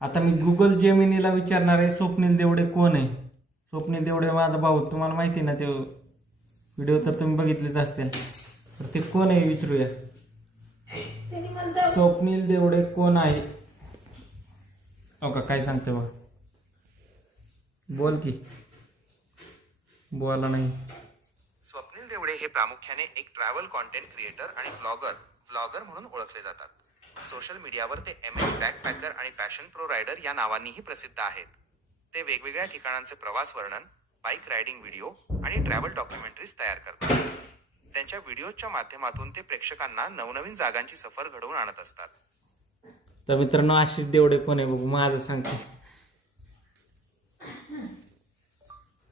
आता मी गुगल जेमिनीला विचारणार आहे स्वप्नील देवडे कोण आहे. स्वप्नील देवडे माझा भाऊ, तुम्हाला माहिती ना, ते व्हिडिओ तर तुम्ही बघितलेच असतील. तर ते कोण आहे विचारूया. स्वप्नील देवडे कोण आहे. हो का, काय सांगते बघ, बोल की. बोला नाही. स्वप्नील देवडे हे प्रामुख्याने एक ट्रॅव्हल कॉन्टेंट क्रिएटर आणि व्लॉगर म्हणून ओळखले जातात. सोशल मीडियावर ते MS बॅकपॅकर आणि पॅशन प्रो रायडर या नावांनीही प्रसिद्ध आहेत. ते वेगवेगळ्या ठिकाणांचे प्रवास वर्णन, बाईक रायडिंग व्हिडिओ आणि ट्रॅव्हल डॉक्युमेंटरीज तयार करतात. त्यांच्या व्हिडिओच्या माध्यमातून ते प्रेक्षकांना नवनवीन जागांची सफर घडवून आणत असतात. तर मित्रांनो, आशिष देवडे कोण आहे बघू, माझं सांगते.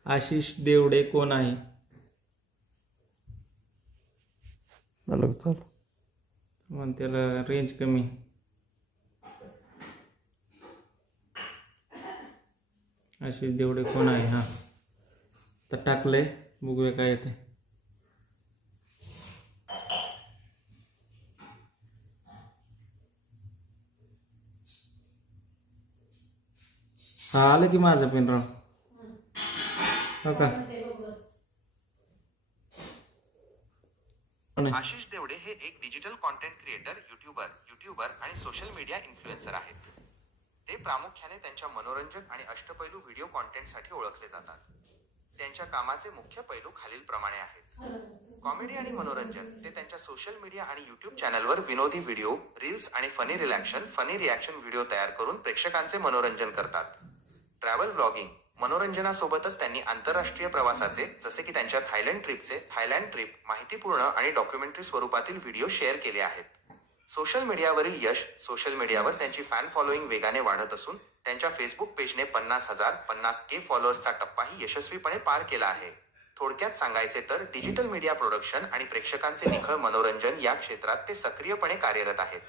आशिष देवडे कोण आहे. मग त्याला रेंज कमी. आशिष देवडे कोण आहे. हा, तर टाकलंय, बघूया काय येते. हा, आलं की माझं पेन राव. हो का. आशिष देवडे हे एक डिजिटल कॉन्टेंट क्रिएटर, युट्यूबर आणि सोशल मीडिया इन्फ्लुएन्सर आहेत. ते प्रामुख्याने त्यांच्या मनोरंजक आणि अष्टपैलू व्हिडिओ कॉन्टेंटसाठी ओळखले जातात. त्यांच्या कामाचे मुख्य पैलू खालीलप्रमाणे आहेत. कॉमेडी आणि मनोरंजन. ते त्यांच्या सोशल मीडिया आणि यूट्यूब चॅनलवर विनोदी व्हिडिओ, रील्स आणि फनी रिॲक्शन व्हिडिओ तयार करून प्रेक्षकांचे मनोरंजन करतात. Travel vlogging. मनोरंजनासोबतच त्यांनी आंतरराष्ट्रीय प्रवासाचे, जसे की त्यांच्या थायलंड ट्रिप, माहितीपूर्ण आणि डॉक्युमेंटरी स्वरूपातील व्हिडिओ शेअर केले आहेत. सोशल मीडियावरील यश. सोशल मीडियावर त्यांची फॅन फॉलोईंग वेगाने वाढत असून त्यांच्या फेसबुक पेजने 50K फॉलोअर्सचा टप्पाही यशस्वीपणे पार केला आहे. थोडक्यात सांगायचे तर डिजिटल मीडिया प्रोडक्शन आणि प्रेक्षकांचे निखळ मनोरंजन या क्षेत्रात ते सक्रियपणे कार्यरत आहेत.